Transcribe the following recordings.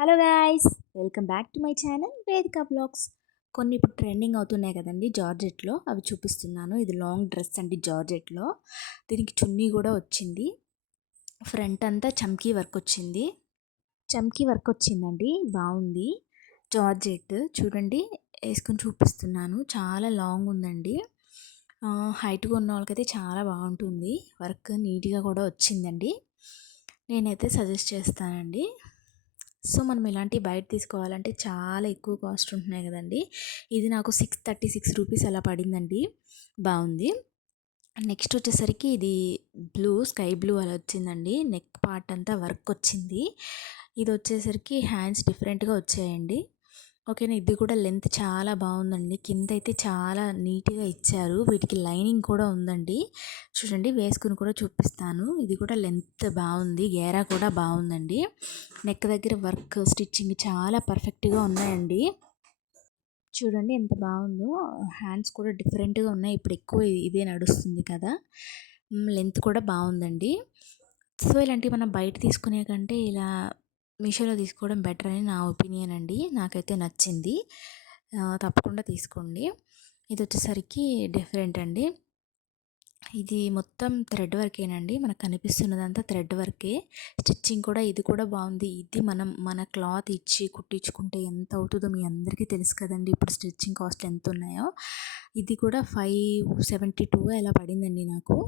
Hello guys, welcome back to my channel వేదిక blogs. కొన్ని ఇప్పుడు ట్రెండింగ్ అవుతున్నాయి కదండి జార్జెట్లో, అవి చూపిస్తున్నాను. ఇది లాంగ్ డ్రెస్ అండి జార్జెట్లో. దీనికి చున్నీ కూడా వచ్చింది. ఫ్రంట్ అంతా చమ్కీ వర్క్ వచ్చింది. చమ్కీ వర్క్ వచ్చిందండి, బాగుంది. జార్జెట్ చూడండి, వేసుకొని చూపిస్తున్నాను. చాలా లాంగ్ ఉందండి. హైట్గా ఉన్న వాళ్ళకైతే చాలా బాగుంటుంది. వర్క్ నీట్గా కూడా వచ్చిందండి. నేనైతే సజెస్ట్ చేస్తానండి. సో మనం ఇలాంటి బయట తీసుకోవాలంటే చాలా ఎక్కువ కాస్ట్ ఉంటున్నాయి కదండి. ఇది నాకు 636 రూపీస్ అలా పడిందండి. బాగుంది. నెక్స్ట్ వచ్చేసరికి ఇది స్కై బ్లూ అలా వచ్చిందండి. నెక్ పార్ట్ అంతా వర్క్ వచ్చింది. ఇది వచ్చేసరికి హ్యాండ్స్ డిఫరెంట్గా వచ్చాయండి. ఓకేనా, ఇది కూడా లెంత్ చాలా బాగుందండి. కింద అయితే చాలా నీట్గా ఇచ్చారు. వీటికి లైనింగ్ కూడా ఉందండి. చూడండి, వేసుకుని కూడా చూపిస్తాను. ఇది కూడా లెంత్ బాగుంది, గేరా కూడా బాగుందండి. నెక్ దగ్గర వర్క్ స్టిచ్చింగ్ చాలా పర్ఫెక్ట్గా ఉన్నాయండి. చూడండి ఎంత బాగుందో. హ్యాండ్స్ కూడా డిఫరెంట్గా ఉన్నాయి. ఇప్పుడు ఎక్కువ ఇదే నడుస్తుంది కదా. లెంత్ కూడా బాగుందండి. సో ఇలాంటివి మనం బయట తీసుకునే కంటే ఇలా మీషోలో తీసుకోవడం బెటర్ అని నా ఒపీనియన్ అండి. నాకైతే నచ్చింది. తప్పకుండా తీసుకోండి. ఇది వచ్చేసరికి డిఫరెంట్ అండి. ఇది మొత్తం థ్రెడ్ వర్కేనండి. మనకు కనిపిస్తున్నదంతా థ్రెడ్ వర్కే. స్టిచ్చింగ్ కూడా ఇది కూడా బాగుంది. ఇది మన క్లాత్ ఇచ్చి కుట్టించుకుంటే ఎంత అవుతుందో మీ అందరికీ తెలుసు కదండి. ఇప్పుడు స్టిచ్చింగ్ కాస్ట్ ఎంత ఉన్నాయో. ఇది కూడా 572 ఎలా పడిందండి నాకు.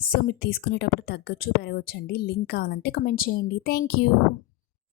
సో మీరు తీసుకునేటప్పుడు తగ్గొచ్చు పెరగొచ్చండి. లింక్ కావాలంటే కమెంట్ చేయండి. Thank you.